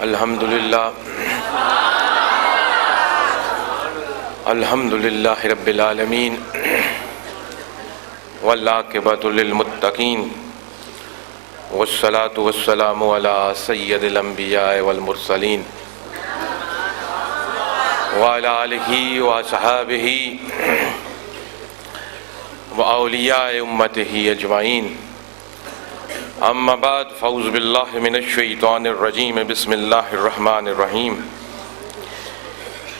الحمدللہ رب العالمین والعاقبۃ للمتقین والصلاة والسلام علی سید الانبیاء والمرسلین وعلی آلہ وصحابہ واولیاء امتہ اجمعین اما بعد فاعوذ باللہ من الشیطان الرجیم بسم اللہ الرحمن الرحیم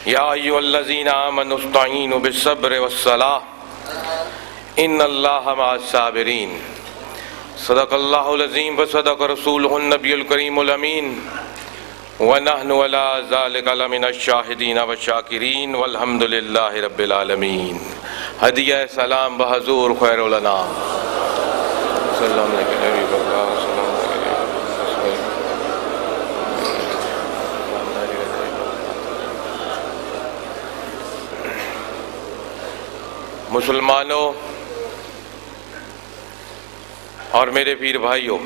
یا ایھا الذین آمنوا استعینوا بالصبر والصلاۃ ان اللہ مع الصابرین صدق اللہ العظیم وصدق رسولہ النبی الکریم الامین ونحن علی ذلک لمن الشاہدین والشاکرین والحمد للہ رب العالمین۔ ہدیہ سلام بحضور خیر الانام صلی اللہ علیہ وسلم۔ مسلمانوں اور میرے پیر بھائیوں،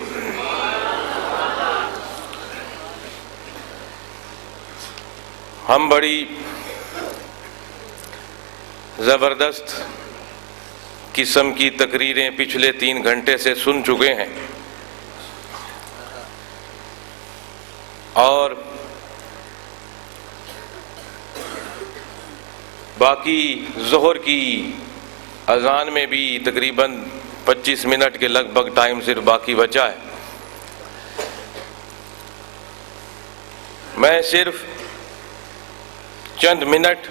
ہم بڑی زبردست قسم کی تقریریں پچھلے 3 گھنٹے سے سن چکے ہیں، اور باقی ظہر کی اذان میں بھی تقریباً 25 منٹ کے لگ بھگ ٹائم صرف باقی بچا ہے۔ میں صرف چند منٹ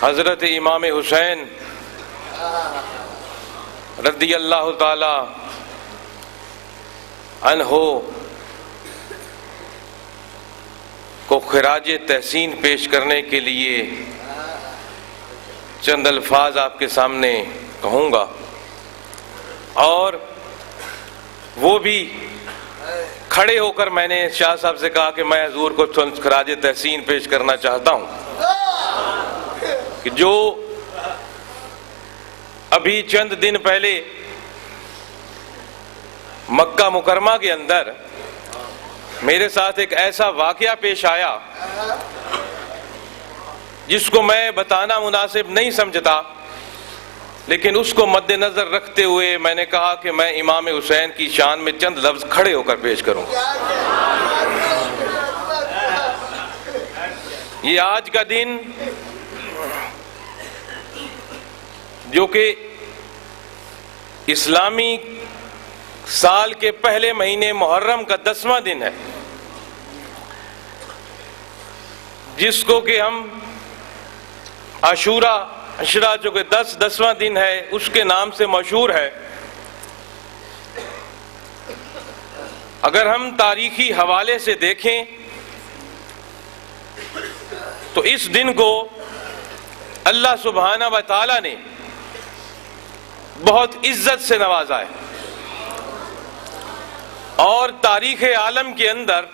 حضرت امام حسین رضی اللہ تعالی عنہ کو خراج تحسین پیش کرنے کے لیے چند الفاظ آپ کے سامنے کہوں گا، اور وہ بھی کھڑے ہو کر میں نے شاہ صاحب سے کہا کہ میں حضور کو خراج تحسین پیش کرنا چاہتا ہوں کہ جو ابھی چند دن پہلے مکہ مکرمہ کے اندر میرے ساتھ ایک ایسا واقعہ پیش آیا جس کو میں بتانا مناسب نہیں سمجھتا، لیکن اس کو مد نظر رکھتے ہوئے میں نے کہا کہ میں امام حسین کی شان میں چند لفظ کھڑے ہو کر پیش کروں۔ یہ آج کا دن جو کہ اسلامی سال کے پہلے مہینے محرم کا 10واں دن ہے، جس کو کہ ہم عاشورہ جو کہ 10واں دن ہے اس کے نام سے مشہور ہے۔ اگر ہم تاریخی حوالے سے دیکھیں تو اس دن کو اللہ سبحانہ و تعالی نے بہت عزت سے نوازا ہے، اور تاریخ عالم کے اندر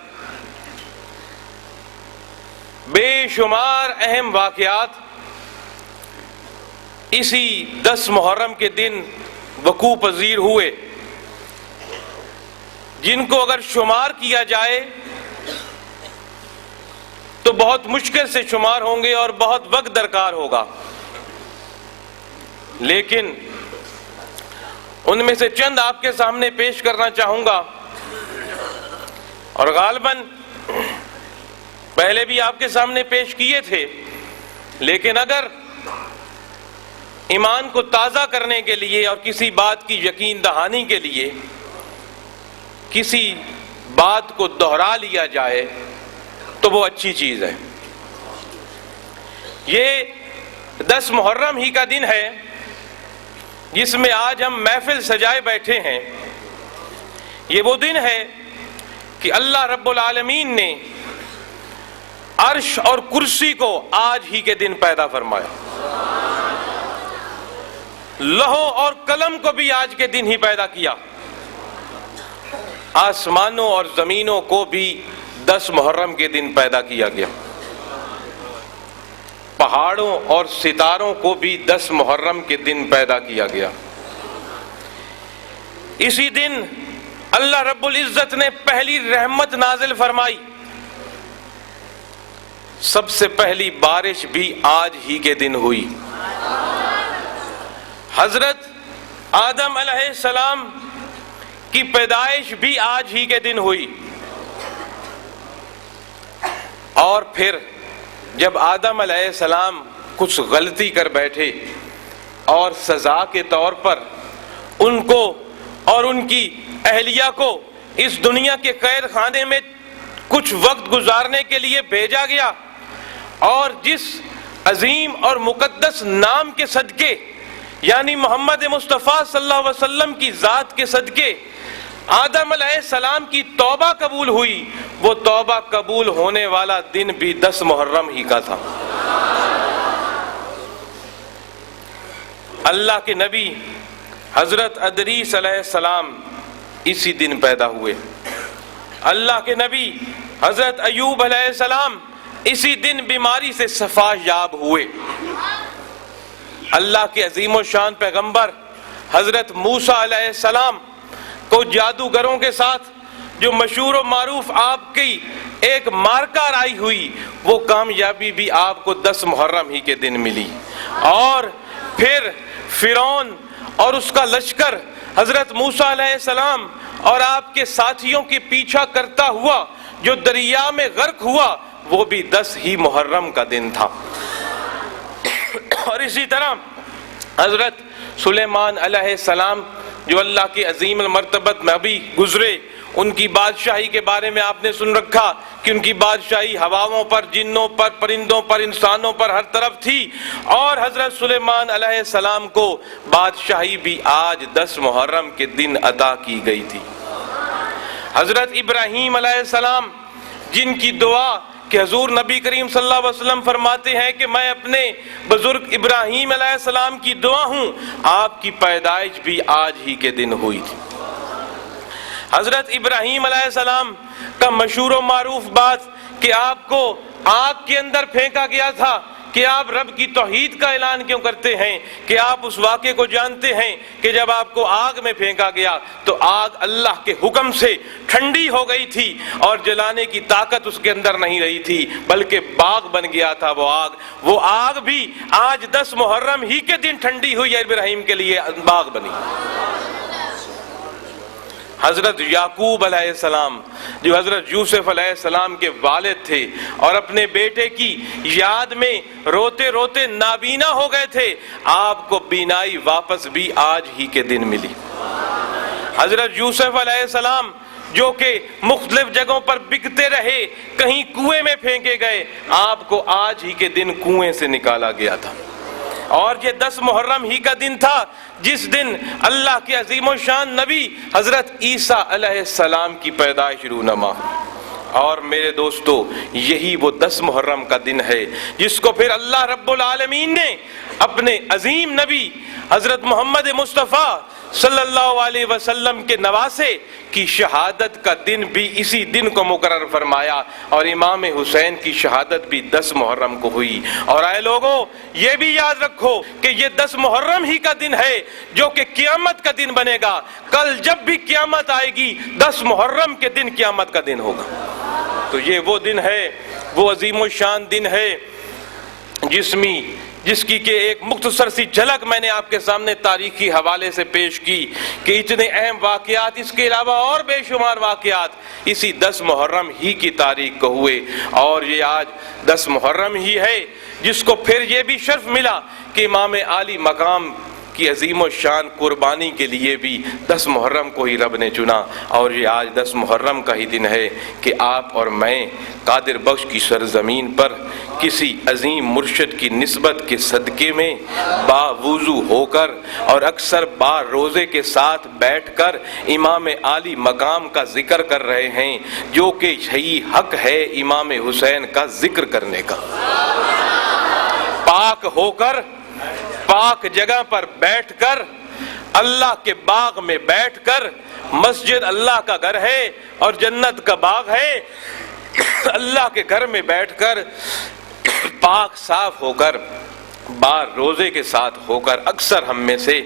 بے شمار اہم واقعات اسی 10 محرم کے دن وقوع پذیر ہوئے، جن کو اگر شمار کیا جائے تو بہت مشکل سے شمار ہوں گے اور بہت وقت درکار ہوگا، لیکن ان میں سے چند آپ کے سامنے پیش کرنا چاہوں گا، اور غالباً پہلے بھی آپ کے سامنے پیش کیے تھے، لیکن اگر ایمان کو تازہ کرنے کے لیے اور کسی بات کی یقین دہانی کے لیے کسی بات کو دہرا لیا جائے تو وہ اچھی چیز ہے۔ یہ 10 محرم ہی کا دن ہے جس میں آج ہم محفل سجائے بیٹھے ہیں۔ یہ وہ دن ہے کہ اللہ رب العالمین نے عرش اور کرسی کو آج ہی کے دن پیدا فرمایا، لوح اور قلم کو بھی آج کے دن ہی پیدا کیا، آسمانوں اور زمینوں کو بھی 10 محرم کے دن پیدا کیا گیا، پہاڑوں اور ستاروں کو بھی 10 محرم کے دن پیدا کیا گیا۔ اسی دن اللہ رب العزت نے پہلی رحمت نازل فرمائی، سب سے پہلی بارش بھی آج ہی کے دن ہوئی۔ حضرت آدم علیہ السلام کی پیدائش بھی آج ہی کے دن ہوئی، اور پھر جب آدم علیہ السلام کچھ غلطی کر بیٹھے اور سزا کے طور پر ان کو اور ان کی اہلیہ کو اس دنیا کے قید خانے میں کچھ وقت گزارنے کے لیے بھیجا گیا، اور جس عظیم اور مقدس نام کے صدقے یعنی محمد مصطفیٰ صلی اللہ علیہ وسلم کی ذات کے صدقے آدم علیہ السلام کی توبہ قبول ہوئی، وہ توبہ قبول ہونے والا دن بھی 10 محرم ہی کا تھا۔ اللہ کے نبی حضرت ادریس علیہ السلام اسی دن پیدا ہوئے، اللہ کے نبی حضرت ایوب علیہ السلام اسی دن بیماری سے شفا یاب ہوئے، اللہ کے عظیم و شان پیغمبر حضرت موسیٰ علیہ السلام کو جادوگروں کے ساتھ جو مشہور و معروف آپ کی ایک مارکہ رائی ہوئی، وہ کامیابی بھی آپ کو 10 محرم ہی کے دن ملی، اور پھر فرعون اور اس کا لشکر حضرت موسیٰ علیہ السلام اور آپ کے ساتھیوں کے پیچھا کرتا ہوا جو دریا میں غرق ہوا، وہ بھی 10 ہی محرم کا دن تھا۔ اور اسی طرح حضرت سلیمان علیہ السلام جو اللہ کے عظیم المرتبت نبی گزرے، ان کی بادشاہی کے بارے میں آپ نے سن رکھا کہ ان کی بادشاہی ہواؤں پر، جنوں پر، پرندوں پر، انسانوں پر، ہر طرف تھی، اور حضرت سلیمان علیہ السلام کو بادشاہی بھی آج 10 محرم کے دن عطا کی گئی تھی۔ حضرت ابراہیم علیہ السلام جن کی دعا کہ حضور نبی کریم صلی اللہ علیہ وسلم فرماتے ہیں کہ میں اپنے بزرگ ابراہیم علیہ السلام کی دعا ہوں، آپ کی پیدائش بھی آج ہی کے دن ہوئی تھی۔ حضرت ابراہیم علیہ السلام کا مشہور و معروف بات کہ آپ کو آگ کے اندر پھینکا گیا تھا کہ آپ رب کی توحید کا اعلان کیوں کرتے ہیں، کہ آپ اس واقعے کو جانتے ہیں کہ جب آپ کو آگ میں پھینکا گیا تو آگ اللہ کے حکم سے ٹھنڈی ہو گئی تھی اور جلانے کی طاقت اس کے اندر نہیں رہی تھی، بلکہ باغ بن گیا تھا وہ آگ بھی آج 10 محرم ہی کے دن ٹھنڈی ہوئی، ابراہیم کے لیے باغ بنی۔ حضرت یعقوب علیہ السلام جو حضرت یوسف علیہ السلام کے والد تھے اور اپنے بیٹے کی یاد میں روتے روتے نابینا ہو گئے تھے، آپ کو بینائی واپس بھی آج ہی کے دن ملی۔ حضرت یوسف علیہ السلام جو کہ مختلف جگہوں پر بکتے رہے، کہیں کنویں میں پھینکے گئے، آپ کو آج ہی کے دن کنویں سے نکالا گیا تھا، اور یہ 10 محرم ہی کا دن تھا جس دن اللہ کے عظیم و شان نبی حضرت عیسیٰ علیہ السلام کی پیدائش رونما ہوئی۔ اور میرے دوستو، یہی وہ 10 محرم کا دن ہے جس کو پھر اللہ رب العالمین نے اپنے عظیم نبی حضرت محمد مصطفیٰ صلی اللہ علیہ وسلم کے نواسے کی شہادت کا دن بھی اسی دن کو مقرر فرمایا، اور امام حسین کی شہادت بھی 10 محرم کو ہوئی۔ اور اے لوگوں، یہ بھی یاد رکھو کہ یہ 10 محرم ہی کا دن ہے جو کہ قیامت کا دن بنے گا۔ کل جب بھی قیامت آئے گی، 10 محرم کے دن قیامت کا دن ہوگا۔ تو یہ وہ دن ہے، وہ عظیم و شان دن ہے جس کی کہ ایک مختصر سی جھلک میں نے آپ کے سامنے تاریخی حوالے سے پیش کی کہ اتنے اہم واقعات، اس کے علاوہ اور بے شمار واقعات اسی 10 محرم ہی کی تاریخ کو ہوئے، اور یہ آج 10 محرم ہی ہے جس کو پھر یہ بھی شرف ملا کہ امام عالی مقام کی عظیم و شان قربانی کے لیے بھی 10 محرم کو ہی رب نے چنا، اور یہ آج 10 محرم کا ہی دن ہے کہ آپ اور میں قادر بخش کی سرزمین پر کسی عظیم مرشد کی نسبت کے صدقے میں باوضو ہو کر اور اکثر بار روزے کے ساتھ بیٹھ کر امام عالی مقام کا ذکر کر رہے ہیں، جو کہ یہی حق ہے امام حسین کا ذکر کرنے کا۔ پاک ہو کر، پاک جگہ پر بیٹھ کر، اللہ کے باغ میں بیٹھ کر، مسجد اللہ کا گھر ہے اور جنت کا باغ ہے، اللہ کے گھر میں بیٹھ کر پاک صاف ہو کر، بار روزے کے ساتھ ہو کر، اکثر ہم میں سے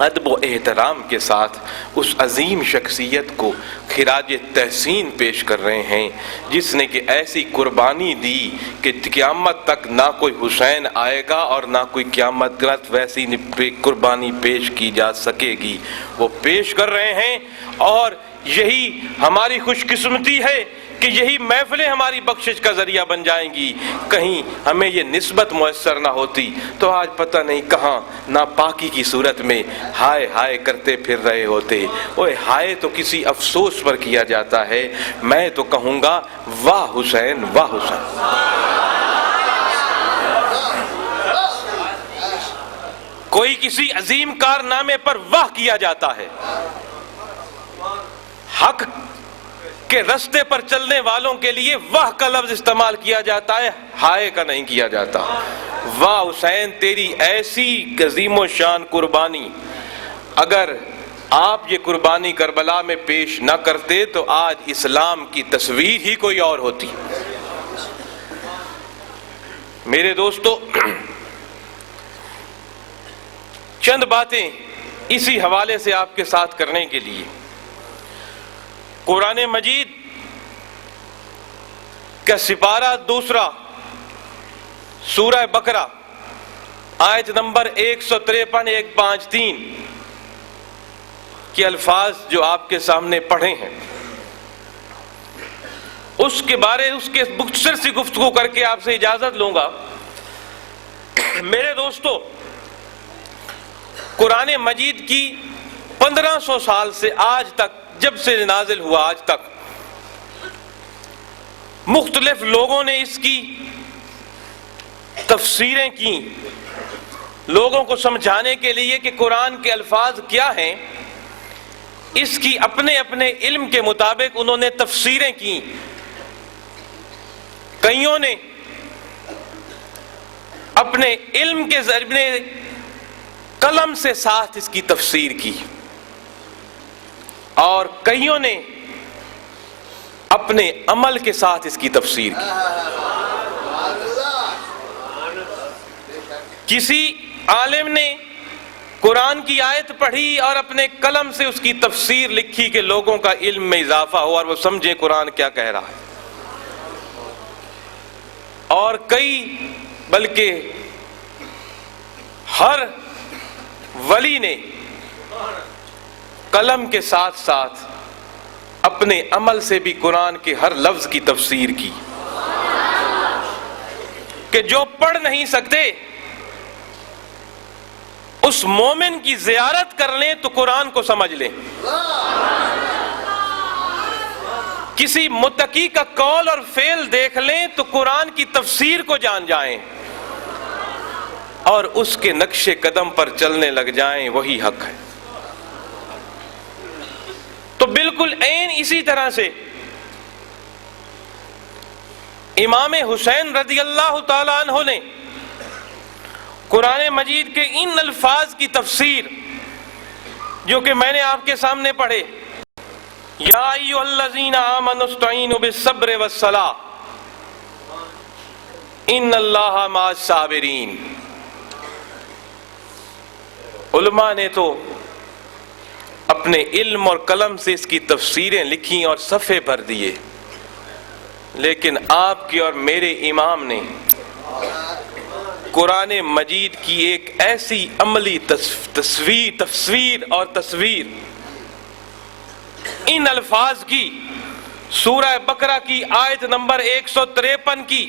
ادب و احترام کے ساتھ اس عظیم شخصیت کو خراج تحسین پیش کر رہے ہیں جس نے کہ ایسی قربانی دی کہ قیامت تک نہ کوئی حسین آئے گا اور نہ کوئی قیامت تک ویسی قربانی پیش کی جا سکے گی، وہ پیش کر رہے ہیں۔ اور یہی ہماری خوش قسمتی ہے کہ یہی محفلیں ہماری بخشش کا ذریعہ بن جائیں گی۔ کہیں ہمیں یہ نسبت میسر نہ ہوتی تو آج پتہ نہیں کہاں ناپاکی کی صورت میں ہائے ہائے کرتے پھر رہے ہوتے۔ اوے ہائے تو کسی افسوس پر کیا جاتا ہے، میں تو کہوں گا واہ حسین واہ حسین۔ کوئی کسی عظیم کارنامے پر واہ کیا جاتا ہے، حق کہ رستے پر چلنے والوں کے لیے واہ کا لفظ استعمال کیا جاتا ہے، ہائے کا نہیں کیا جاتا۔ واہ حسین تیری ایسی عظیم و شان قربانی، اگر آپ یہ قربانی کربلا میں پیش نہ کرتے تو آج اسلام کی تصویر ہی کوئی اور ہوتی۔ میرے دوستو، چند باتیں اسی حوالے سے آپ کے ساتھ کرنے کے لیے، قرآن مجید کا سپارہ 2 سورہ بقرہ آیت نمبر 153 153 کے الفاظ جو آپ کے سامنے پڑھے ہیں، اس کے مختصر سی گفتگو کر کے آپ سے اجازت لوں گا۔ میرے دوستو، قرآن مجید کی 1500 سال سے آج تک، جب سے نازل ہوا آج تک، مختلف لوگوں نے اس کی تفسیریں کی، لوگوں کو سمجھانے کے لیے کہ قرآن کے الفاظ کیا ہیں، اس کی اپنے اپنے علم کے مطابق انہوں نے تفسیریں کی۔ کئیوں نے اپنے علم کے ذریعے قلم سے ساتھ اس کی تفسیر کی، اور کئیوں نے اپنے عمل کے ساتھ اس کی تفسیر کی۔ کسی عالم نے قرآن کی آیت پڑھی اور اپنے قلم سے اس کی تفسیر لکھی کہ لوگوں کا علم میں اضافہ ہو اور وہ سمجھے قرآن کیا کہہ رہا ہے، اور کئی بلکہ ہر ولی نے قلم کے ساتھ ساتھ اپنے عمل سے بھی قرآن کے ہر لفظ کی تفسیر کی، کہ جو پڑھ نہیں سکتے اس مومن کی زیارت کر لیں تو قرآن کو سمجھ لیں، کسی متقی کا قول اور فعل دیکھ لیں تو قرآن کی تفسیر کو جان جائیں، اور اس کے نقش قدم پر چلنے لگ جائیں، وہی حق ہے۔ تو بالکل عین اسی طرح سے امام حسین رضی اللہ تعالیٰ عنہ نے قرآن مجید کے ان الفاظ کی تفسیر جو کہ میں نے آپ کے سامنے پڑھے، یا ایھا الذین آمنوا استعینوا بالصبر والصلاۃ ان اللہ مع الصابرین، علماء نے تو اپنے علم اور قلم سے اس کی تفسیریں لکھی اور صفحے بھر دیے، لیکن آپ کے اور میرے امام نے قرآن مجید کی ایک ایسی عملی تفسیر اور تصویر ان الفاظ کی، سورہ بقرہ کی آیت نمبر 153 کی،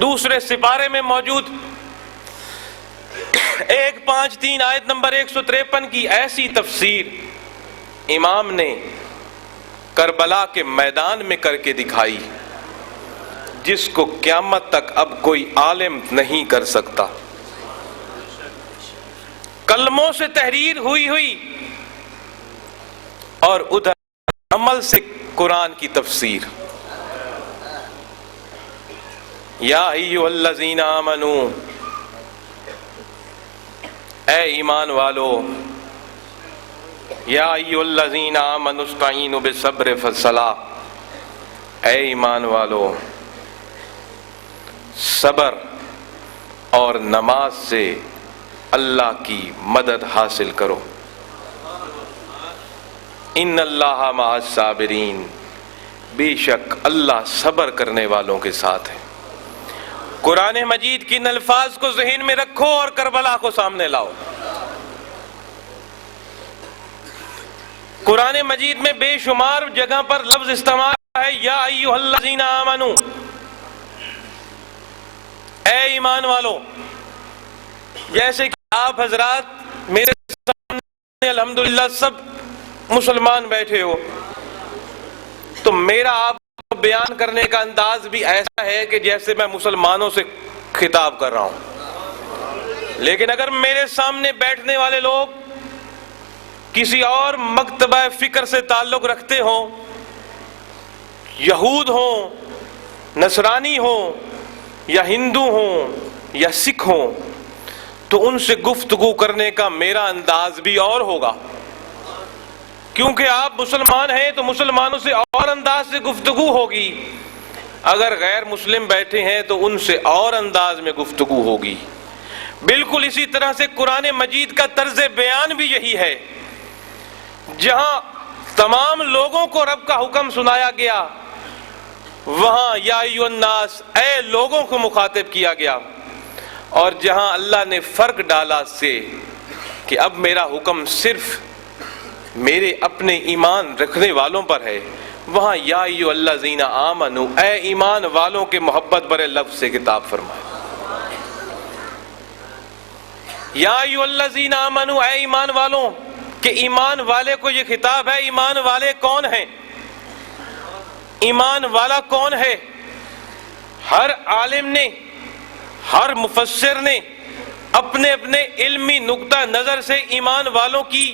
دوسرے سپارے میں موجود 153 آیت نمبر 153 کی ایسی تفسیر امام نے کربلا کے میدان میں کر کے دکھائی، جس کو قیامت تک اب کوئی عالم نہیں کر سکتا۔ کلموں سے تحریر ہوئی اور ادھر عمل سے قرآن کی تفسیر۔ یا ایھا الذین آمنوا، اے ایمان والو، یا ایھا الذین آمنوا استعینوا بالصبر والصلاۃ، اے ایمان والو صبر اور نماز سے اللہ کی مدد حاصل کرو۔ ان اللہ مع الصابرین، بے شک اللہ صبر کرنے والوں کے ساتھ ہے۔ قرآن مجید کے ان الفاظ کو ذہن میں رکھو اور کربلا کو سامنے لاؤ۔ قرآن مجید میں بے شمار جگہ پر لفظ استعمال ہے، یا ایھا الذین آمنو، اے ایمان والو۔ جیسے کہ آپ حضرات میرے سامنے الحمدللہ سب مسلمان بیٹھے ہو، تو میرا آپ کو بیان کرنے کا انداز بھی ایسا ہے کہ جیسے میں مسلمانوں سے خطاب کر رہا ہوں۔ لیکن اگر میرے سامنے بیٹھنے والے لوگ کسی اور مکتبہ فکر سے تعلق رکھتے ہوں، یہود ہوں، نصرانی ہوں، یا ہندو ہوں، یا سکھ ہوں، تو ان سے گفتگو کرنے کا میرا انداز بھی اور ہوگا، کیونکہ آپ مسلمان ہیں تو مسلمانوں سے اور انداز سے گفتگو ہوگی۔ اگر غیر مسلم بیٹھے ہیں تو ان سے اور انداز میں گفتگو ہوگی۔ بالکل اسی طرح سے قرآن مجید کا طرز بیان بھی یہی ہے۔ جہاں تمام لوگوں کو رب کا حکم سنایا گیا، وہاں یا ایھا الناس، اے لوگوں کو مخاطب کیا گیا، اور جہاں اللہ نے فرق ڈالا سے کہ اب میرا حکم صرف میرے اپنے ایمان رکھنے والوں پر ہے، وہاں یا ایھا الذین آمنو، اے ایمان والوں کے محبت برے لفظ سے خطاب فرمایا۔ یا ایھا الذین آمنو، اے ایمان والوں، کہ ایمان والے کو یہ خطاب ہے۔ ایمان والے کون ہیں؟ ایمان والا کون ہے؟ ہر عالم نے، ہر مفسر نے اپنے اپنے علمی نقطہ نظر سے ایمان والوں کی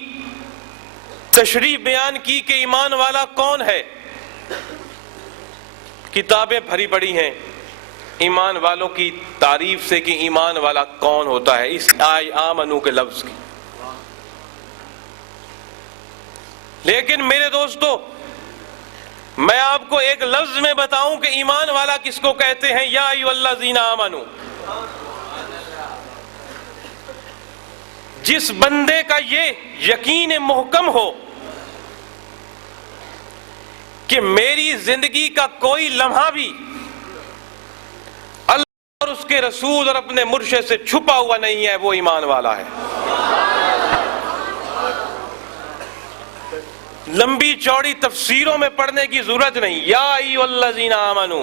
تشریح بیان کی کہ ایمان والا کون ہے۔ کتابیں بھری پڑی ہیں ایمان والوں کی تعریف سے کہ ایمان والا کون ہوتا ہے، اس آمنو کے لفظ کی۔ لیکن میرے دوستو، میں آپ کو ایک لفظ میں بتاؤں کہ ایمان والا کس کو کہتے ہیں۔ یا ایھا الذین آمنو، جس بندے کا یہ یقین محکم ہو کہ میری زندگی کا کوئی لمحہ بھی اللہ اور اس کے رسول اور اپنے مرشد سے چھپا ہوا نہیں ہے، وہ ایمان والا ہے۔ لمبی چوڑی تفسیروں میں پڑھنے کی ضرورت نہیں۔ یا ایھا الذین آمنو،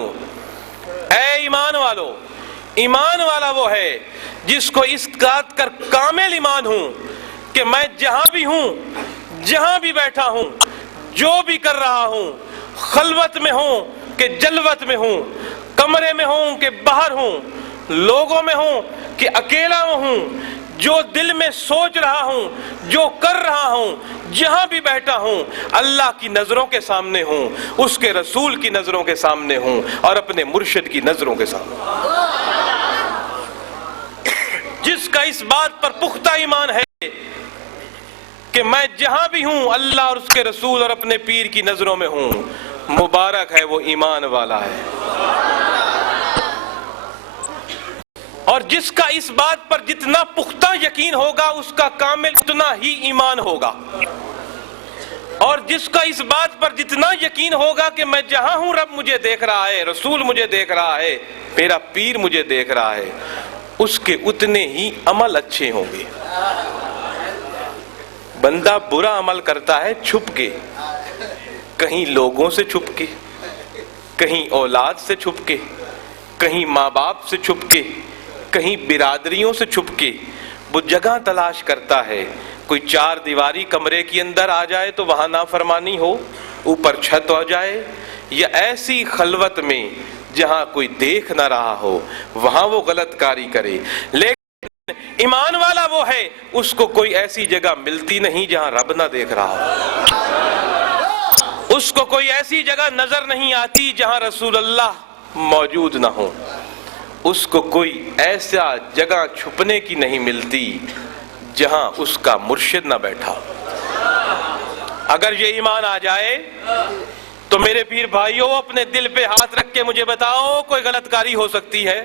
اے ایمان والو۔ ایمان والا وہ ہے جس کو اس بات کا کامل ایمان ہوں کہ میں جہاں بھی ہوں، جہاں بھی بیٹھا ہوں، جو بھی کر رہا ہوں، خلوت میں ہوں کہ جلوت میں ہوں، کمرے میں ہوں کہ باہر ہوں، لوگوں میں ہوں کہ اکیلا ہوں، جو دل میں سوچ رہا ہوں، جو کر رہا ہوں، جہاں بھی بیٹھا ہوں، اللہ کی نظروں کے سامنے ہوں، اس کے رسول کی نظروں کے سامنے ہوں، اور اپنے مرشد کی نظروں کے سامنے۔ جس کا اس بات پر پختہ ایمان ہے کہ میں جہاں بھی ہوں اللہ اور اس کے رسول اور اپنے پیر کی نظروں میں ہوں، مبارک ہے وہ ایمان والا ہے۔ اور جس کا اس بات پر جتنا پختہ یقین ہوگا اس کا کامل اتنا ہی ایمان ہوگا۔ اور جس کا اس بات پر جتنا یقین ہوگا کہ میں جہاں ہوں رب مجھے دیکھ رہا ہے، رسول مجھے دیکھ رہا ہے، میرا پیر مجھے دیکھ رہا ہے، اس کے اتنے ہی عمل اچھے ہوں گے۔ بندہ برا عمل کرتا ہے چھپ کے، کہیں لوگوں سے چھپ کے، کہیں اولاد سے چھپ کے، کہیں ماں باپ سے چھپ کے، کہیں برادریوں سے چھپ کے، وہ جگہ تلاش کرتا ہے۔ کوئی چار دیواری کمرے کے اندر آ جائے تو وہاں نافرمانی ہو، اوپر چھت ہو جائے، یا ایسی خلوت میں جہاں کوئی دیکھ نہ رہا ہو وہاں وہ غلط کاری کرے۔ لیکن ایمان والا وہ ہے اس کو کوئی ایسی جگہ ملتی نہیں جہاں رب نہ دیکھ رہا ہو، اس کو کوئی ایسی جگہ نظر نہیں آتی جہاں رسول اللہ موجود نہ ہو، اس کو کوئی ایسا جگہ چھپنے کی نہیں ملتی جہاں اس کا مرشد نہ بیٹھا۔ اگر یہ ایمان آ جائے تو میرے پیر بھائیوں اپنے دل پہ ہاتھ رکھ کے مجھے بتاؤ کوئی غلط کاری ہو سکتی ہے؟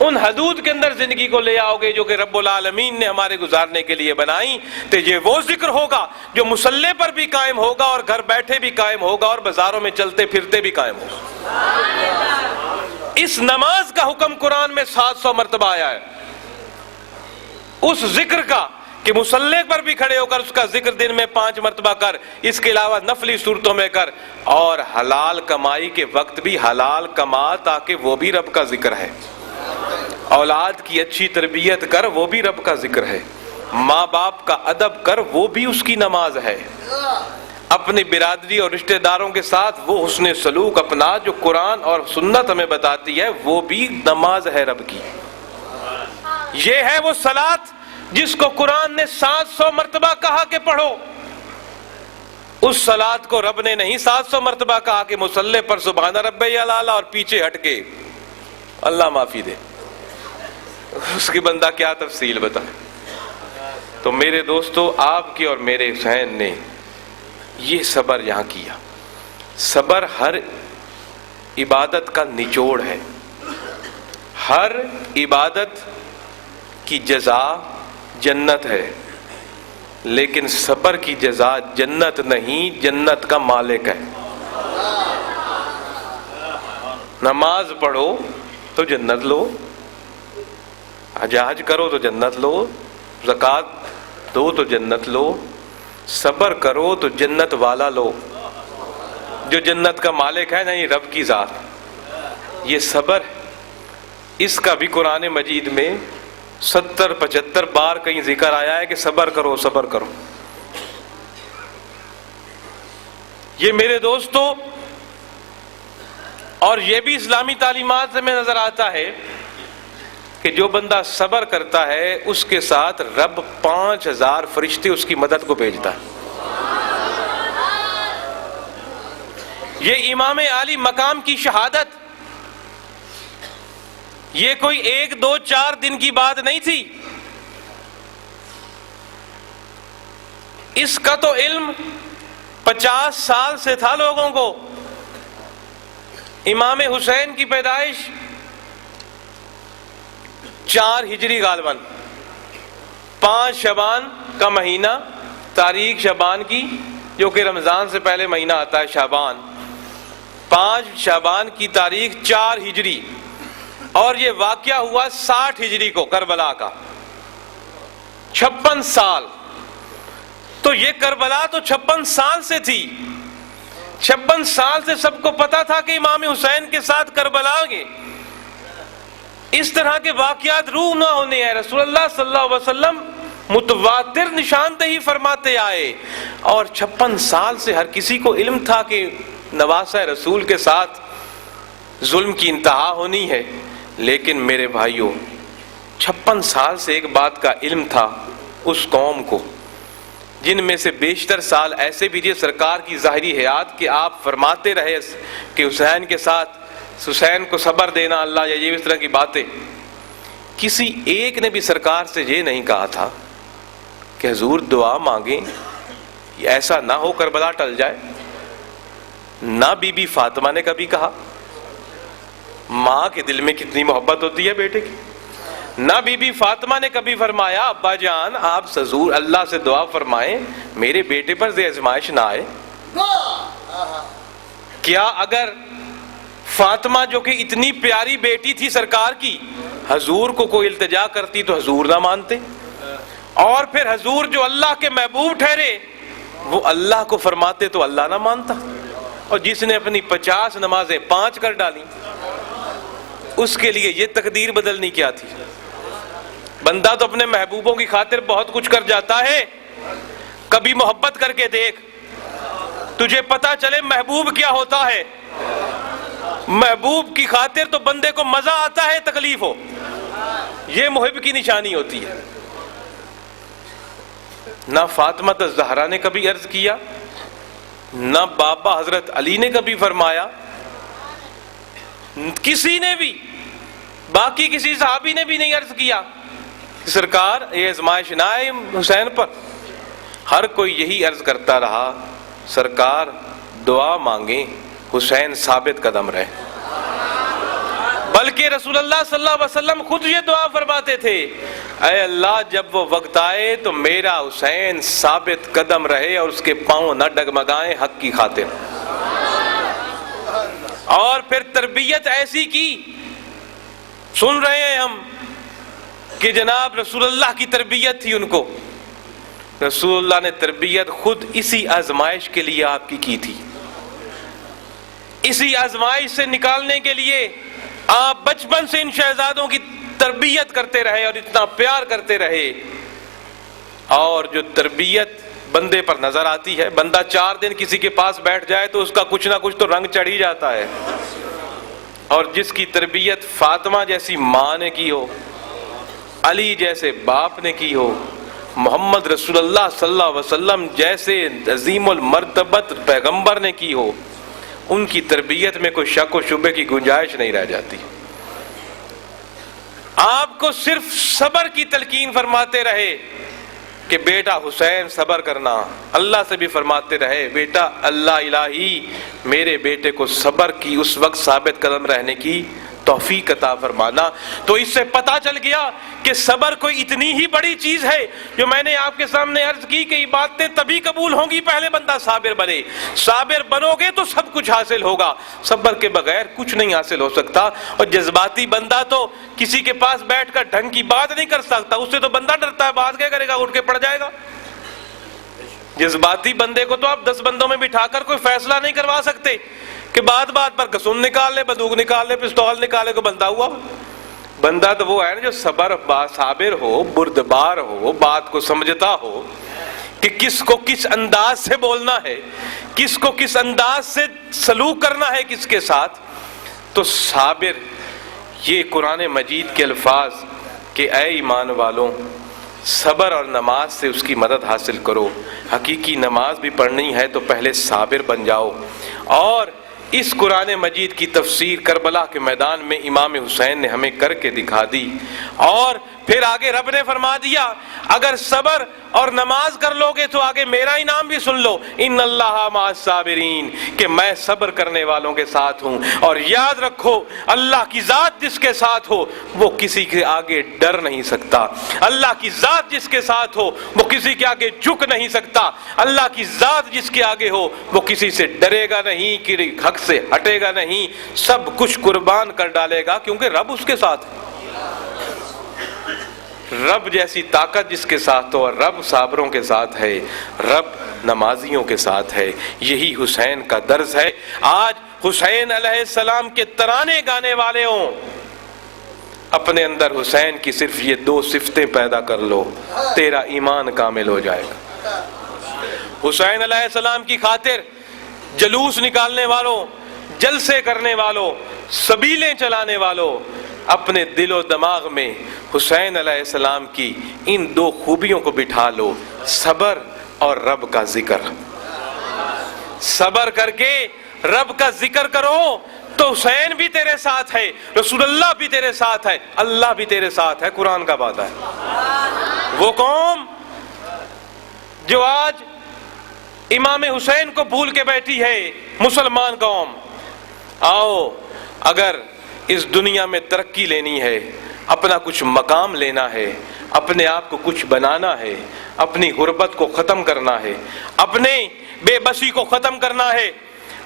ان حدود کے اندر زندگی کو لے آؤ گے جو کہ رب العالمین نے ہمارے گزارنے کے لیے بنائی، تو یہ وہ ذکر ہوگا جو مصلی پر بھی قائم ہوگا اور گھر بیٹھے بھی قائم ہوگا اور بازاروں میں چلتے پھرتے بھی قائم ہوگا۔ اس نماز کا حکم قرآن میں 700 مرتبہ آیا ہے، اس ذکر کا کہ مصلی پر بھی کھڑے ہو کر اس کا ذکر دن میں 5 مرتبہ کر، اس کے علاوہ نفلی صورتوں میں کر، اور حلال کمائی کے وقت بھی حلال کما تاکہ وہ بھی رب کا ذکر ہے، اولاد کی اچھی تربیت کر وہ بھی رب کا ذکر ہے، ماں باپ کا ادب کر وہ بھی اس کی نماز ہے، اپنی برادری اور رشتہ داروں کے ساتھ وہ حسن سلوک اپنا جو قرآن اور سنت ہمیں بتاتی ہے، وہ بھی نماز ہے رب کی۔ یہ ہے وہ صلاۃ جس کو قرآن نے 700 مرتبہ کہا کہ پڑھو۔ اس صلاۃ کو رب نے نہیں 700 مرتبہ کہا کہ مصلی پر سبحان ربی الاعلی اور پیچھے ہٹ کے اللہ معافی دے، اس کی بندہ کیا تفصیل بتائے۔ تو میرے دوستو، آپ کے اور میرے حسین نے یہ صبر یہاں کیا۔ صبر ہر عبادت کا نچوڑ ہے، ہر عبادت کی جزا جنت ہے، لیکن صبر کی جزا جنت نہیں، جنت کا مالک ہے۔ نماز پڑھو تو جنت لو، حج کرو تو جنت لو، زکوٰۃ دو تو جنت لو، صبر کرو تو جنت والا لو، جو جنت کا مالک ہے، نہیں رب کی ذات۔ یہ صبر، اس کا بھی قرآن مجید میں 70-75 بار کہیں ذکر آیا ہے کہ صبر کرو صبر کرو۔ یہ میرے دوستو، اور یہ بھی اسلامی تعلیمات سے میں نظر آتا ہے کہ جو بندہ صبر کرتا ہے اس کے ساتھ رب 5000 فرشتے اس کی مدد کو بھیجتا ہے۔ یہ امام عالی مقام کی شہادت یہ کوئی 1 2 4 دن کی بات نہیں تھی، اس کا تو علم 50 سال سے تھا لوگوں کو۔ امام حسین کی پیدائش 4 ہجری غالباً، 5 شعبان کا مہینہ، تاریخ شعبان کی جو کہ رمضان سے پہلے مہینہ آتا ہے شعبان، 5 شعبان کی تاریخ 4 ہجری، اور یہ واقعہ ہوا 60 ہجری کو کربلا کا، 56 سال۔ تو یہ کربلا تو 56 سال سے تھی، 56 سال سے سب کو پتا تھا کہ امام حسین کے ساتھ کربلا گے۔ اس طرح کے واقعات روح نہ ہونے ہیں، رسول اللہ صلی اللہ علیہ وسلم متواتر نشاندہی فرماتے آئے، اور 56 سال سے ہر کسی کو علم تھا کہ نواسہ رسول کے ساتھ ظلم کی انتہا ہونی ہے۔ لیکن میرے بھائیوں، 56 سال سے ایک بات کا علم تھا اس قوم کو، جن میں سے بیشتر سال ایسے بھی تھے سرکار کی ظاہری حیات کہ آپ فرماتے رہے کہ حسین کے ساتھ حسین کو صبر دینا اللہ، یا یہ اس طرح کی باتیں۔ کسی ایک نے بھی سرکار سے یہ نہیں کہا تھا کہ حضور دعا مانگیں ایسا نہ ہو کربلا ٹل جائے۔ نہ بی بی فاطمہ نے کبھی کہا، ماں کے دل میں کتنی محبت ہوتی ہے بیٹے کی، نہ بی بی فاطمہ نے کبھی فرمایا ابا جان آپ حضور اللہ سے دعا فرمائیں میرے بیٹے پر یہ آزمائش نہ آئے۔ کیا اگر فاطمہ جو کہ اتنی پیاری بیٹی تھی سرکار کی حضور کو کوئی التجا کرتی تو حضور نہ مانتے؟ اور پھر حضور جو اللہ کے محبوب ٹھہرے وہ اللہ کو فرماتے تو اللہ نہ مانتا؟ اور جس نے اپنی 50 نمازیں 5 کر ڈالی، اس کے لیے یہ تقدیر بدلنی کیا تھی؟ بندہ تو اپنے محبوبوں کی خاطر بہت کچھ کر جاتا ہے، کبھی محبت کر کے دیکھ، تجھے پتا چلے محبوب کیا ہوتا ہے۔ محبوب کی خاطر تو بندے کو مزہ آتا ہے، تکلیف ہو، یہ محب کی نشانی ہوتی ہے۔ نہ فاطمہ الزہرا نے کبھی عرض کیا، نہ بابا حضرت علی نے کبھی فرمایا، کسی نے بھی، باقی کسی صحابی نے بھی نہیں عرض کیا کہ سرکار یہ آزمائش نہ آئے حسین پر۔ ہر کوئی یہی عرض کرتا رہا سرکار دعا مانگیں حسین ثابت قدم رہے، بلکہ رسول اللہ صلی اللہ علیہ وسلم خود یہ دعا فرماتے تھے، اے اللہ جب وہ وقت آئے تو میرا حسین ثابت قدم رہے اور اس کے پاؤں نہ ڈگمگائیں حق کی خاطر۔ اور پھر تربیت ایسی کی، سن رہے ہیں ہم کہ جناب رسول اللہ کی تربیت تھی ان کو، رسول اللہ نے تربیت خود اسی آزمائش کے لیے آپ کی تھی، اسی آزمائش سے نکالنے کے لیے آپ بچپن سے ان شہزادوں کی تربیت کرتے رہے اور اتنا پیار کرتے رہے۔ اور جو تربیت بندے پر نظر آتی ہے، بندہ 4 دن کسی کے پاس بیٹھ جائے تو اس کا کچھ نہ کچھ تو رنگ چڑھ ہی جاتا ہے، اور جس کی تربیت فاطمہ جیسی ماں نے کی ہو، علی جیسے باپ نے کی ہو، محمد رسول اللہ صلی اللہ علیہ وسلم جیسے عظیم المرتبت پیغمبر نے کی ہو، ان کی تربیت میں کوئی شک و شبہ کی گنجائش نہیں رہ جاتی۔ آپ کو صرف صبر کی تلقین فرماتے رہے کہ بیٹا حسین صبر کرنا، اللہ سے بھی فرماتے رہے بیٹا اللہ الہی میرے بیٹے کو صبر کی اس وقت ثابت قدم رہنے کی توفیق عطا فرمانا۔ تو اس سے پتہ چل گیا کہ صبر کوئی اتنی ہی بڑی چیز ہے، جو میں نے آپ کے سامنے عرض کی کہ عبادتیں تبھی قبول ہوں گی پہلے بندہ صابر بنے، صابر بنو گے تو سب کچھ حاصل ہوگا، صبر کے بغیر کچھ نہیں حاصل ہو سکتا۔ اور جذباتی بندہ تو کسی کے پاس بیٹھ کر ڈھنگ کی بات نہیں کر سکتا، اس سے تو بندہ ڈرتا ہے، بات کیا کرے گا، اٹھ کے پڑ جائے گا۔ جذباتی بندے کو تو آپ 10 بندوں میں بٹھا کر کوئی فیصلہ نہیں کروا سکتے کہ بات بات پر قسم نکال لے، بندوق نکال لے، پستول نکالے کو بندہ ہوا۔ بندہ تو وہ ہے نا جو صابر ہو، بردبار ہو، بات کو سمجھتا ہو کہ کس کو کس انداز سے بولنا ہے، کس کو کس انداز سے سلوک کرنا ہے کس کے ساتھ۔ تو صابر، یہ قرآن مجید کے الفاظ کہ اے ایمان والوں صبر اور نماز سے اس کی مدد حاصل کرو، حقیقی نماز بھی پڑھنی ہے تو پہلے صابر بن جاؤ۔ اور اس قرآن مجید کی تفسیر کربلا کے میدان میں امام حسین نے ہمیں کر کے دکھا دی، اور پھر آگے رب نے فرما دیا اگر صبر اور نماز کر لو گے تو آگے میرا انعام بھی سن لو، ان اللہ مع الصابرین، کہ میں صبر کرنے والوں کے ساتھ ہوں۔ اور یاد رکھو اللہ کی ذات جس کے ساتھ ہو وہ کسی کے آگے ڈر نہیں سکتا، اللہ کی ذات جس کے ساتھ ہو وہ کسی کے آگے جھک نہیں سکتا، اللہ کی ذات جس کے آگے ہو وہ کسی سے ڈرے گا نہیں، کہ حق سے ہٹے گا نہیں، سب کچھ قربان کر ڈالے گا، کیونکہ رب اس کے ساتھ ہے۔ رب جیسی طاقت جس کے ساتھ ہو، اور رب صابروں کے ساتھ ہے، رب نمازیوں کے ساتھ ہے۔ یہی حسین کا درس ہے۔ آج حسین علیہ السلام کے ترانے گانے والے ہوں، اپنے اندر حسین کی صرف یہ 2 صفتیں پیدا کر لو، تیرا ایمان کامل ہو جائے گا۔ حسین علیہ السلام کی خاطر جلوس نکالنے والوں، جلسے کرنے والوں، سبیلیں چلانے والوں، اپنے دل و دماغ میں حسین علیہ السلام کی ان 2 خوبیوں کو بٹھا لو، صبر اور رب کا ذکر۔ صبر کر کے رب کا ذکر کرو تو حسین بھی تیرے ساتھ ہے، رسول اللہ بھی تیرے ساتھ ہے، اللہ بھی تیرے ساتھ ہے، قرآن کا وعدہ ہے۔ وہ قوم جو آج امام حسین کو بھول کے بیٹھی ہے، مسلمان قوم، آؤ اگر اس دنیا میں ترقی لینی ہے، اپنا کچھ مقام لینا ہے، اپنے آپ کو کچھ بنانا ہے، اپنی غربت کو ختم کرنا ہے، اپنے بے بسی کو ختم کرنا ہے،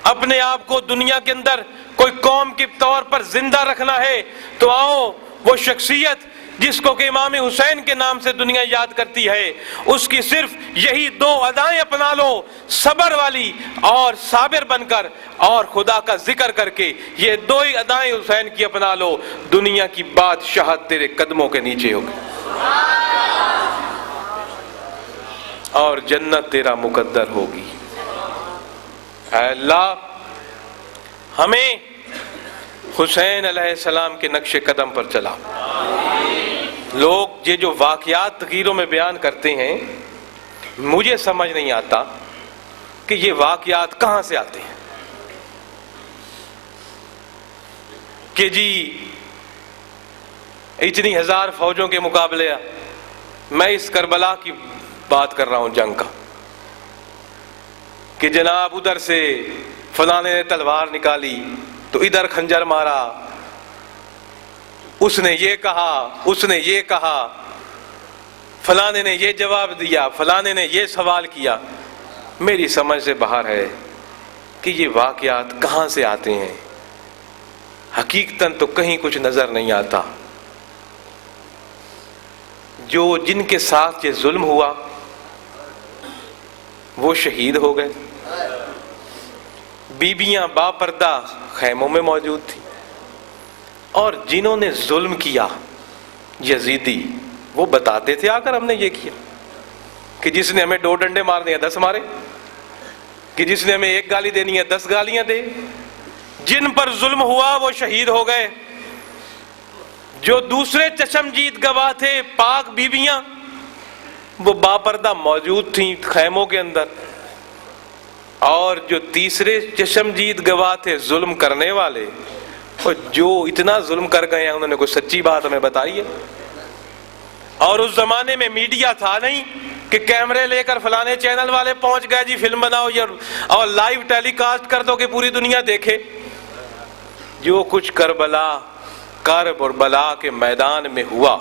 اپنے آپ کو دنیا کے اندر کوئی قوم کے طور پر زندہ رکھنا ہے، تو آؤ وہ شخصیت جس کو کہ امام حسین کے نام سے دنیا یاد کرتی ہے، اس کی صرف یہی 2 ادائیں اپنا لو، صبر والی اور صابر بن کر، اور خدا کا ذکر کر کے، یہ 2 ہی ادائیں حسین کی اپنا لو، دنیا کی بادشاہت تیرے قدموں کے نیچے ہوگی، اور جنت تیرا مقدر ہوگی۔ اے اللہ ہمیں حسین علیہ السلام کے نقش قدم پر چلا۔ لوگ یہ جو واقعات تقریروں میں بیان کرتے ہیں، مجھے سمجھ نہیں آتا کہ یہ واقعات کہاں سے آتے ہیں، کہ جی اتنی 1000 فوجوں کے مقابلے، میں اس کربلا کی بات کر رہا ہوں جنگ کا، کہ جناب ادھر سے فلانے نے تلوار نکالی تو ادھر خنجر مارا، اس نے یہ کہا، اس نے یہ کہا، فلانے نے یہ جواب دیا، فلانے نے یہ سوال کیا. میری سمجھ سے باہر ہے کہ یہ واقعات کہاں سے آتے ہیں. حقیقتاً تو کہیں کچھ نظر نہیں آتا. جن کے ساتھ یہ ظلم ہوا وہ شہید ہو گئے. بیویاں باپردہ خیموں میں موجود تھیں، اور جنہوں نے ظلم کیا یزیدی، وہ بتاتے تھے آ کر ہم نے یہ کیا، کہ جس نے ہمیں 2 ڈنڈے مارنے ہیں 10 مارے، کہ جس نے ہمیں 1 گالی دینی ہے 10 گالیاں دے. جن پر ظلم ہوا وہ شہید ہو گئے. جو دوسرے چشمدید گواہ تھے پاک بیویاں، وہ باپردہ موجود تھیں خیموں کے اندر. اور جو تیسرے چشمدید گواہ تھے ظلم کرنے والے، اور جو اتنا ظلم کر گئے ہیں انہوں نے کوئی سچی بات ہمیں بتائی ہے. اور اس زمانے میں میڈیا تھا نہیں کہ کیمرے لے کر فلانے چینل والے پہنچ گئے جی فلم بناؤ اور لائیو ٹیلی کاسٹ کر دو کہ پوری دنیا دیکھے. جو کچھ کرب اور بلا کے میدان میں ہوا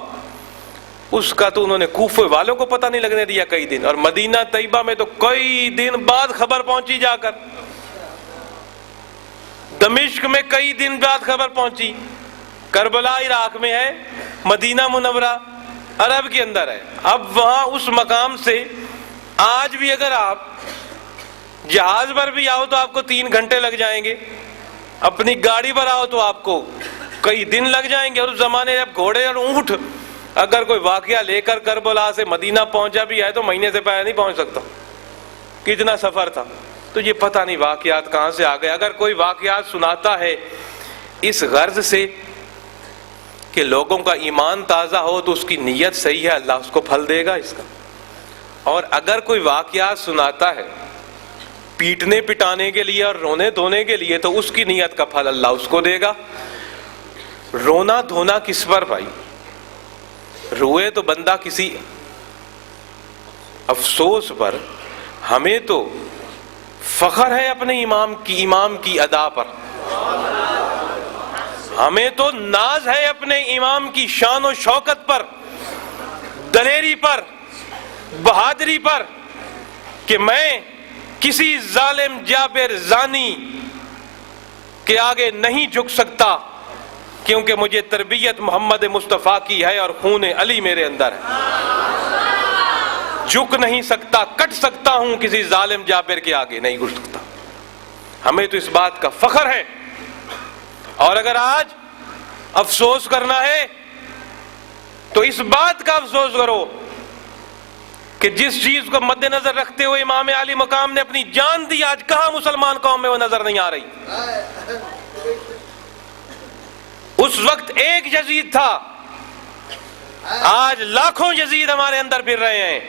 اس کا تو انہوں نے کوفے والوں کو پتہ نہیں لگنے دیا کئی دن، اور مدینہ طیبہ میں تو کئی دن بعد خبر پہنچی جا کر. دمشق میں کئی دن بعد خبر پہنچی. کربلا عراق میں ہے، مدینہ منورہ عرب کے اندر ہے. اب وہاں اس مقام سے آج بھی اگر آپ جہاز پر بھی آؤ تو آپ کو 3 گھنٹے لگ جائیں گے، اپنی گاڑی پر آؤ تو آپ کو کئی دن لگ جائیں گے. اور اس زمانے جب گھوڑے اور اونٹ اگر کوئی واقعہ لے کر کربلا سے مدینہ پہنچا بھی ہے تو مہینے سے پہلے نہیں پہنچ سکتا. کتنا سفر تھا. تو یہ پتہ نہیں واقعات کہاں سے آ گئے. اگر کوئی واقعات سناتا ہے اس غرض سے کہ لوگوں کا ایمان تازہ ہو تو اس کی نیت صحیح ہے، اللہ اس کو پھل دے گا اس کا. اور اگر کوئی واقعات سناتا ہے پیٹنے پٹانے کے لیے اور رونے دھونے کے لیے تو اس کی نیت کا پھل اللہ اس کو دے گا. رونا دھونا کس پر بھائی؟ روئے تو بندہ کسی افسوس پر. ہمیں تو فخر ہے اپنے امام کی ادا پر. ہمیں تو ناز ہے اپنے امام کی شان و شوکت پر، دلیری پر، بہادری پر، کہ میں کسی ظالم جابر زانی کے آگے نہیں جھک سکتا، کیونکہ مجھے تربیت محمد مصطفیٰ کی ہے اور خون علی میرے اندر ہے. جھک نہیں سکتا، کٹ سکتا ہوں، کسی ظالم جابر کے آگے نہیں گھس سکتا. ہمیں تو اس بات کا فخر ہے. اور اگر آج افسوس کرنا ہے تو اس بات کا افسوس کرو کہ جس چیز کو مد نظر رکھتے ہوئے امام علی مقام نے اپنی جان دی، آج کہاں مسلمان قوم میں وہ نظر نہیں آ رہی. اس وقت ایک یزید تھا، آج لاکھوں یزید ہمارے اندر پھر رہے ہیں.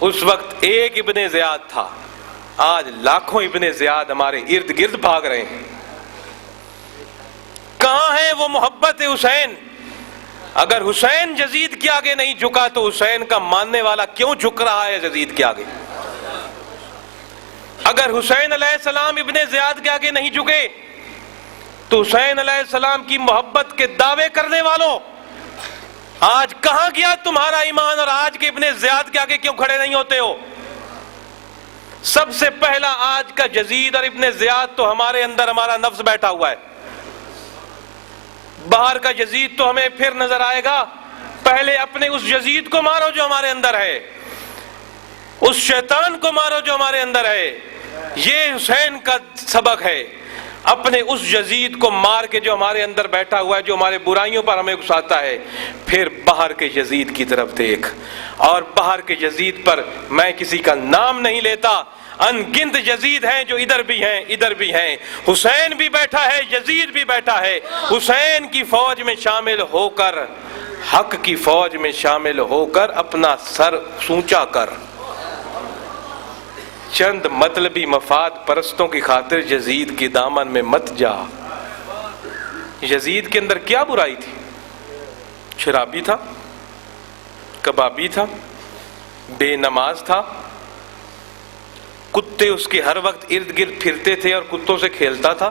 اس وقت ایک ابن زیاد تھا، آج لاکھوں ابن زیاد ہمارے ارد گرد بھاگ رہے ہیں. کہاں ہے وہ محبت حسین؟ اگر حسین یزید کے آگے نہیں جھکا تو حسین کا ماننے والا کیوں جھک رہا ہے یزید کے آگے؟ اگر حسین علیہ السلام ابن زیاد کے آگے نہیں جھکے تو حسین علیہ السلام کی محبت کے دعوے کرنے والوں، آج کہاں گیا تمہارا ایمان؟ اور آج کے ابن زیاد کے آگے کیوں کھڑے نہیں ہوتے ہو؟ سب سے پہلا آج کا یزید اور ابن زیاد تو ہمارے اندر ہمارا نفس بیٹھا ہوا ہے. باہر کا یزید تو ہمیں پھر نظر آئے گا. پہلے اپنے اس یزید کو مارو جو ہمارے اندر ہے، اس شیطان کو مارو جو ہمارے اندر ہے. یہ حسین کا سبق ہے. اپنے اس یزید کو مار کے جو ہمارے اندر بیٹھا ہوا ہے، جو ہمارے برائیوں پر ہمیں اکساتا ہے، پھر باہر کے یزید کی طرف دیکھ. اور باہر کے یزید پر میں کسی کا نام نہیں لیتا، ان گنت یزید ہیں جو ادھر بھی ہیں ادھر بھی ہیں. حسین بھی بیٹھا ہے، یزید بھی بیٹھا ہے. حسین کی فوج میں شامل ہو کر، حق کی فوج میں شامل ہو کر اپنا سر اونچا کر. چند مطلبی مفاد پرستوں کی خاطر یزید کی دامن میں مت جا. یزید کے اندر کیا برائی تھی؟ شرابی تھا، کبابی تھا، بے نماز تھا، کتے اس کے ہر وقت ارد گرد پھرتے تھے اور کتوں سے کھیلتا تھا.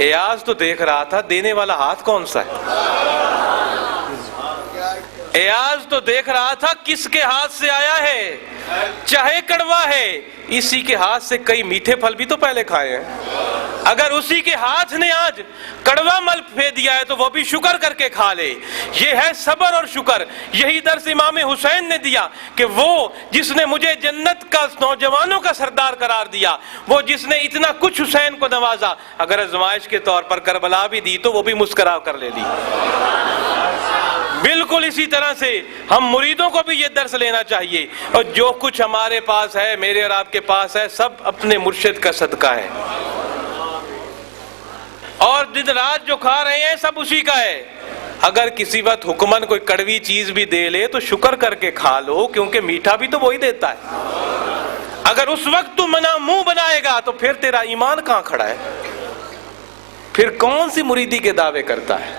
ایاز تو دیکھ رہا تھا دینے والا ہاتھ کون سا ہے، ایاز تو دیکھ رہا تھا کس کے ہاتھ سے آیا ہے، چاہے کڑوا ہے اسی کے ہاتھ سے کئی میٹھے پھل بھی تو پہلے کھائے ہیں، اگر اسی کے ہاتھ نے آج کڑوا مل پھینک دیا ہے تو وہ بھی شکر کر کے کھا لے۔ یہ ہے صبر اور شکر۔ یہی درس امام حسین نے دیا کہ وہ جس نے مجھے جنت کا نوجوانوں کا سردار قرار دیا، وہ جس نے اتنا کچھ حسین کو نوازا، اگر آزمائش کے طور پر کربلا بھی دی تو وہ بھی مسکرا کر لے لی۔ بالکل اسی طرح سے ہم مریدوں کو بھی یہ درس لینا چاہیے، اور جو کچھ ہمارے پاس ہے، میرے اور آپ کے پاس ہے، سب اپنے مرشد کا صدقہ ہے، اور دن رات جو کھا رہے ہیں سب اسی کا ہے۔ اگر کسی وقت حکمن کوئی کڑوی چیز بھی دے لے تو شکر کر کے کھا لو، کیونکہ میٹھا بھی تو وہی دیتا ہے۔ اگر اس وقت تو منہ بنائے گا تو پھر تیرا ایمان کہاں کھڑا ہے؟ پھر کون سی مریدی کے دعوے کرتا ہے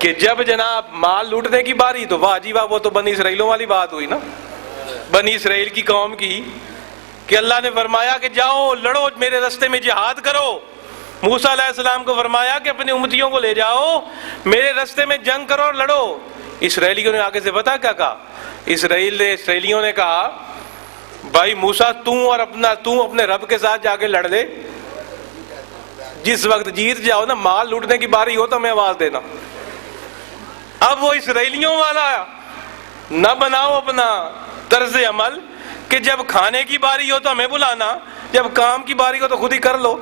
کہ جب جناب مال لوٹنے کی باری تو واہ جی واہ، وہ تو بنی اسرائیلوں والی بات ہوئی نا، بنی اسرائیل کی قوم کی، کہ اللہ نے فرمایا کہ جاؤ لڑو میرے راستے میں جہاد کرو۔ موسیٰ علیہ السلام کو فرمایا کہ اپنی امتیوں کو لے جاؤ میرے راستے میں جنگ کرو اور لڑو۔ اسرائیلیوں نے آگے سے پتا کیا کہا؟ اسرائیلیوں نے کہا بھائی موسیٰ تو اپنے رب کے ساتھ جا کے لڑ لے، جس وقت جیت جاؤ نا، مال لوٹنے کی باری ہو تو ہمیں آواز دینا۔ اب وہ اسرائیلیوں والا نہ بناؤ اپنا طرز عمل کہ جب کھانے کی باری ہو تو ہمیں بلانا، جب کام کی باری ہو تو خود ہی کر لو۔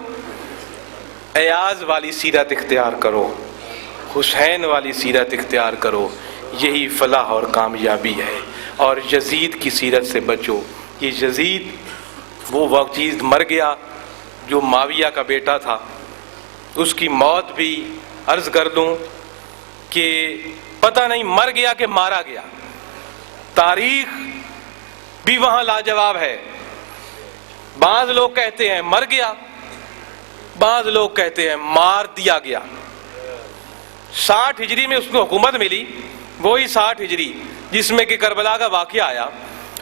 ایاز والی سیرت اختیار کرو، حسین والی سیرت اختیار کرو، یہی فلاح اور کامیابی ہے۔ اور یزید کی سیرت سے بچو۔ یہ یزید وہ وقت چیز مر گیا جو معاویہ کا بیٹا تھا، اس کی موت بھی عرض کر دوں کہ پتہ نہیں مر گیا کہ مارا گیا، تاریخ بھی وہاں لاجواب ہے۔ بعض لوگ کہتے ہیں مر گیا، بعض لوگ کہتے ہیں مار دیا گیا۔ 60 ہجری میں اس کو حکومت ملی، وہی 60 ہجری جس میں کہ کربلا کا واقعہ آیا،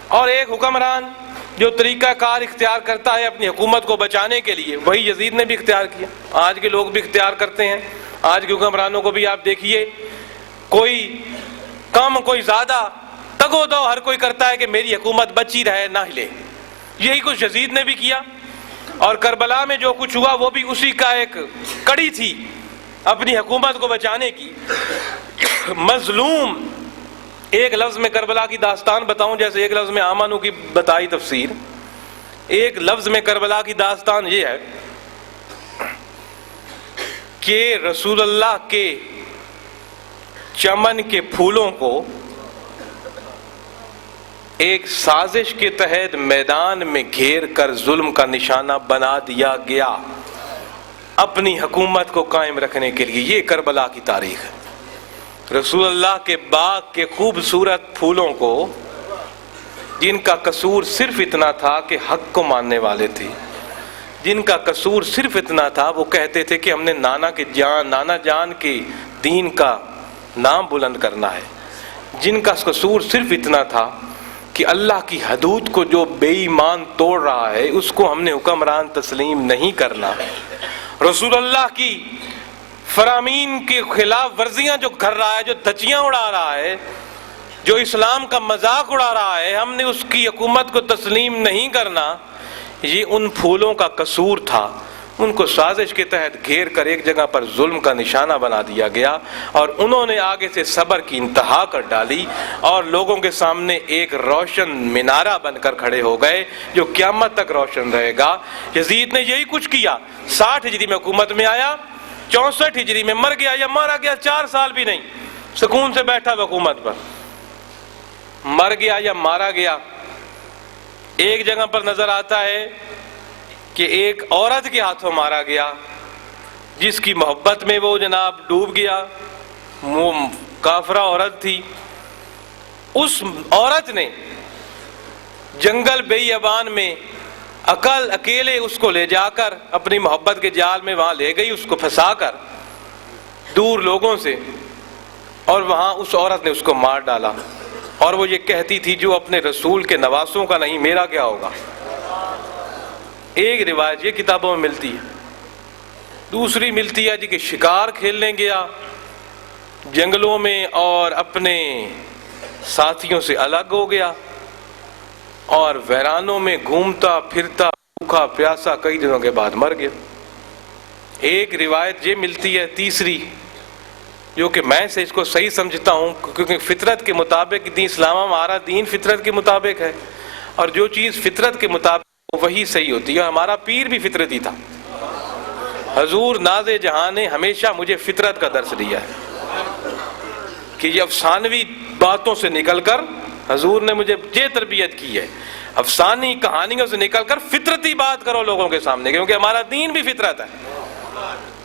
اور ایک حکمران جو طریقہ کار اختیار کرتا ہے اپنی حکومت کو بچانے کے لیے، وہی یزید نے بھی اختیار کیا۔ آج کے لوگ بھی اختیار کرتے ہیں، آج کے حکمرانوں کو بھی آپ دیکھیے، کوئی کم کوئی زیادہ، تگ و دو ہر کوئی کرتا ہے کہ میری حکومت بچی رہے نہ ہلے۔ یہی کچھ یزید نے بھی کیا، اور کربلا میں جو کچھ ہوا وہ بھی اسی کا ایک کڑی تھی اپنی حکومت کو بچانے کی۔ مظلوم، ایک لفظ میں کربلا کی داستان بتاؤں، جیسے ایک لفظ میں آمنو کی بتائی تفسیر، ایک لفظ میں کربلا کی داستان یہ ہے کہ رسول اللہ کے چمن کے پھولوں کو ایک سازش کے تحت میدان میں گھیر کر ظلم کا نشانہ بنا دیا گیا اپنی حکومت کو قائم رکھنے کے لیے۔ یہ کربلا کی تاریخ ہے۔ رسول اللہ کے باغ کے خوبصورت پھولوں کو، جن کا قصور صرف اتنا تھا کہ حق کو ماننے والے تھے، جن کا قصور صرف اتنا تھا وہ کہتے تھے کہ ہم نے نانا جان کے دین کا نام بلند کرنا ہے، جن کا قصور صرف اتنا تھا کہ اللہ کی حدود کو جو بے ایمان توڑ رہا ہے اس کو ہم نے حکمران تسلیم نہیں کرنا، رسول اللہ کی فرامین کے خلاف ورزیاں جو کر رہا ہے، جو دھچیاں اڑا رہا ہے، جو اسلام کا مذاق اڑا رہا ہے، ہم نے اس کی حکومت کو تسلیم نہیں کرنا۔ یہ ان پھولوں کا قصور تھا، ان کو سازش کے تحت گھیر کر ایک جگہ پر ظلم کا نشانہ بنا دیا گیا، اور انہوں نے آگے سے صبر کی انتہا کر ڈالی اور لوگوں کے سامنے ایک روشن مینارہ بن کر کھڑے ہو گئے جو قیامت تک روشن رہے گا۔ یزید نے یہی کچھ کیا، 60 ہجری میں حکومت میں آیا، 64 ہجری میں مر گیا یا مارا گیا، 4 سال بھی نہیں سکون سے بیٹھا حکومت پر، مر گیا یا مارا گیا۔ ایک جگہ پر نظر آتا ہے کہ ایک عورت کے ہاتھوں مارا گیا جس کی محبت میں وہ جناب ڈوب گیا، وہ کافرہ عورت تھی۔ اس عورت نے جنگل بیابان میں اکیلے اس کو لے جا کر اپنی محبت کے جال میں وہاں لے گئی، اس کو پھنسا کر دور لوگوں سے، اور وہاں اس عورت نے اس کو مار ڈالا، اور وہ یہ کہتی تھی جو اپنے رسول کے نواسوں کا نہیں میرا کیا ہوگا۔ ایک روایت یہ کتابوں میں ملتی ہے دوسری ملتی ہے جی کہ شکار کھیلنے گیا جنگلوں میں اور اپنے ساتھیوں سے الگ ہو گیا اور ویرانوں میں گھومتا پھرتا بھوکا پیاسا کئی دنوں کے بعد مر گیا۔ ایک روایت یہ ملتی ہے تیسری، جو کہ میں سے اس کو صحیح سمجھتا ہوں، کیونکہ فطرت کے مطابق دین اسلام ہمارا دین فطرت کے مطابق ہے، اور جو چیز فطرت کے مطابق وہی صحیح ہوتی ہے۔ ہمارا پیر بھی فطرتی تھا، حضور ناز جہاں نے ہمیشہ مجھے فطرت کا درس دیا ہے کہ یہ افسانوی باتوں سے نکل کر حضور نے مجھے یہ تربیت کی ہے، افسانی کہانیوں سے نکل کر فطرتی بات کرو لوگوں کے سامنے، کیونکہ ہمارا دین بھی فطرت ہے۔